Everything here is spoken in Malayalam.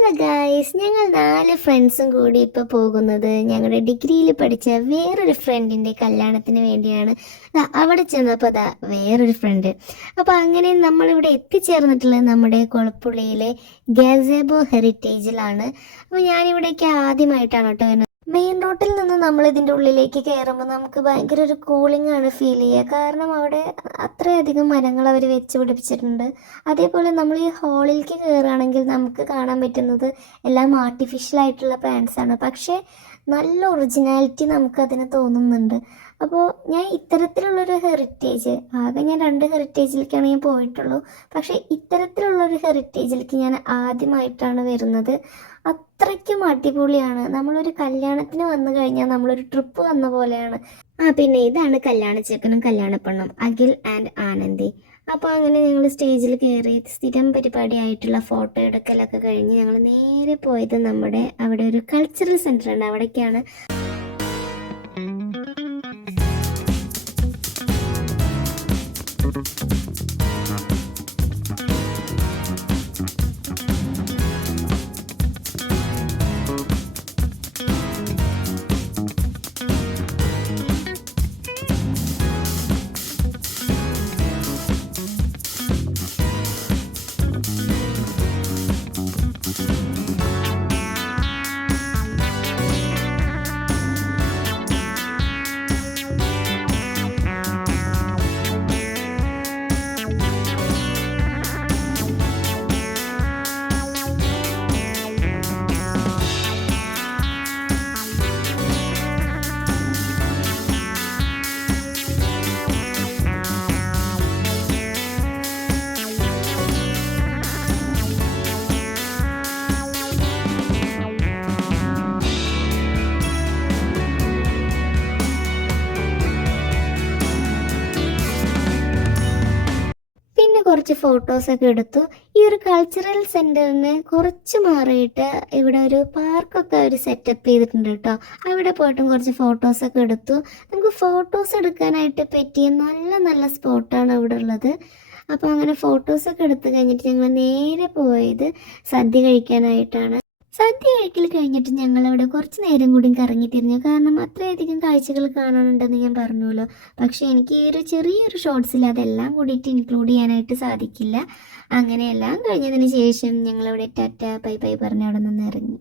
ഹലോ ഗായ്സ്, ഞങ്ങൾ 4 ഫ്രണ്ട്സും കൂടി ഇപ്പോൾ പോകുന്നത് ഞങ്ങളുടെ ഡിഗ്രിയിൽ പഠിച്ച വേറൊരു ഫ്രണ്ടിൻ്റെ കല്യാണത്തിന് വേണ്ടിയാണ്. അവിടെ ചെന്നപ്പോൾ വേറൊരു ഫ്രണ്ട്. അപ്പോൾ അങ്ങനെ നമ്മളിവിടെ എത്തിച്ചേർന്നിട്ടുള്ളത് നമ്മുടെ കൊളപ്പുള്ളിയിലെ ഗസേബോ ഹെറിറ്റേജിലാണ്. അപ്പോൾ ഞാനിവിടേക്ക് ആദ്യമായിട്ടാണ് കേട്ടോ. മെയിൻ റോട്ടിൽ നിന്ന് നമ്മൾ ഇതിൻ്റെ ഉള്ളിലേക്ക് കയറുമ്പോൾ നമുക്ക് ഭയങ്കര ഒരു കൂളിംഗ് ആണ് ഫീൽ ചെയ്യുക. കാരണം അവിടെ അത്രയധികം മരങ്ങൾ അവർ വെച്ച് പിടിപ്പിച്ചിട്ടുണ്ട്. അതേപോലെ നമ്മൾ ഈ ഹാളിലേക്ക് കയറുകയാണെങ്കിൽ നമുക്ക് കാണാൻ പറ്റുന്നത് എല്ലാം ആർട്ടിഫിഷ്യൽ ആയിട്ടുള്ള പ്ലാന്റ്സ് ആണ്. പക്ഷേ നല്ല ഒറിജിനാലിറ്റി നമുക്കതിന് തോന്നുന്നുണ്ട്. അപ്പോൾ ഞാൻ ഇത്തരത്തിലുള്ളൊരു ഹെറിറ്റേജ്, ആകെ ഞാൻ 2 ഹെറിറ്റേജിലേക്കാണ് ഞാൻ പോയിട്ടുള്ളൂ. പക്ഷേ ഇത്തരത്തിലുള്ളൊരു ഹെറിറ്റേജിലേക്ക് ഞാൻ ആദ്യമായിട്ടാണ് വരുന്നത്. അത്രയ്ക്കും അടിപൊളിയാണ്. നമ്മളൊരു കല്യാണത്തിന് വന്നു കഴിഞ്ഞാൽ നമ്മളൊരു ട്രിപ്പ് വന്ന പോലെയാണ്. പിന്നെ ഇതാണ് കല്യാണ ചെക്കനും കല്യാണ പെണ്ണും, അഖിൽ ആൻഡ് ആനന്ദി. അപ്പോൾ അങ്ങനെ ഞങ്ങൾ സ്റ്റേജിൽ കയറി സ്ഥിരം പരിപാടിയായിട്ടുള്ള ഫോട്ടോ എടുക്കലൊക്കെ കഴിഞ്ഞ് ഞങ്ങൾ നേരെ പോയത് നമ്മുടെ അവിടെ ഒരു കൾച്ചറൽ സെൻ്റർ ഉണ്ട്, അവിടേക്കാണ്. കുറച്ച് ഫോട്ടോസൊക്കെ എടുത്തു. ഈ ഒരു കൾച്ചറൽ സെൻറ്ററിന് കുറച്ച് മാറിയിട്ട് ഇവിടെ ഒരു പാർക്കൊക്കെ അവർ സെറ്റപ്പ് ചെയ്തിട്ടുണ്ട് കേട്ടോ. അവിടെ പോയിട്ടും കുറച്ച് ഫോട്ടോസൊക്കെ എടുത്തു. നമുക്ക് ഫോട്ടോസ് എടുക്കാനായിട്ട് പറ്റിയ നല്ല നല്ല സ്പോട്ടാണ് ഇവിടെ ഉള്ളത്. അപ്പോൾ അങ്ങനെ ഫോട്ടോസൊക്കെ എടുത്തു കഴിഞ്ഞിട്ട് ഞങ്ങൾ നേരെ പോയത് സദ്യ കഴിക്കാനായിട്ടാണ്. സദ്യ കഴിക്കൽ കഴിഞ്ഞിട്ട് ഞങ്ങളവിടെ കുറച്ച് നേരം കൂടി കറങ്ങി തിരിഞ്ഞു. കാരണം അത്രയധികം കാഴ്ചകൾ കാണാനുണ്ടെന്ന് ഞാൻ പറഞ്ഞല്ലോ. പക്ഷേ എനിക്ക് ഈ ഒരു ചെറിയൊരു ഷോർട്സിൽ അതെല്ലാം കൂടിയിട്ട് ഇൻക്ലൂഡ് ചെയ്യാനായിട്ട് സാധിക്കില്ല. അങ്ങനെയെല്ലാം കഴിഞ്ഞതിന് ശേഷം ഞങ്ങളവിടെ ടാറ്റ ബൈ ബൈ പറഞ്ഞ് അവിടെ നിന്ന് ഇറങ്ങി.